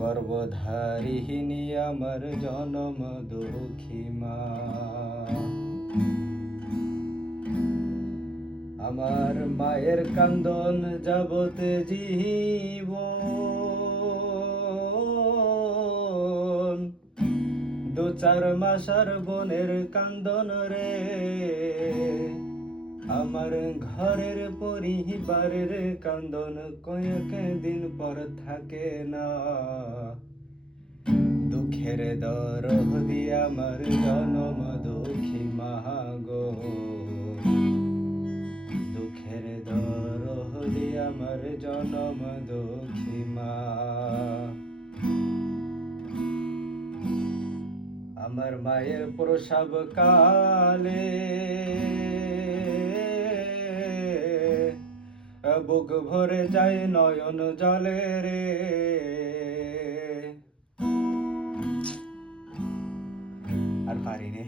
গর্ভধারিণী আমার জনম দুঃখী মা। আমার মায়ের কান্দন যাবত জীবন, 2-4 মাসার বোনের কান্দন রে। আমার ঘরের পরিবারের কান্দন কয়েক দিন পর থাকে না। দুঃখের দরদি আমার জনম দুঃখী মা গো, দুঃখের দরদি আমার জনম দুঃখী মা। আমার মায়ের প্রসব কালে বুক ভরে যায় নয়ন জলে রে। আর পারি রে।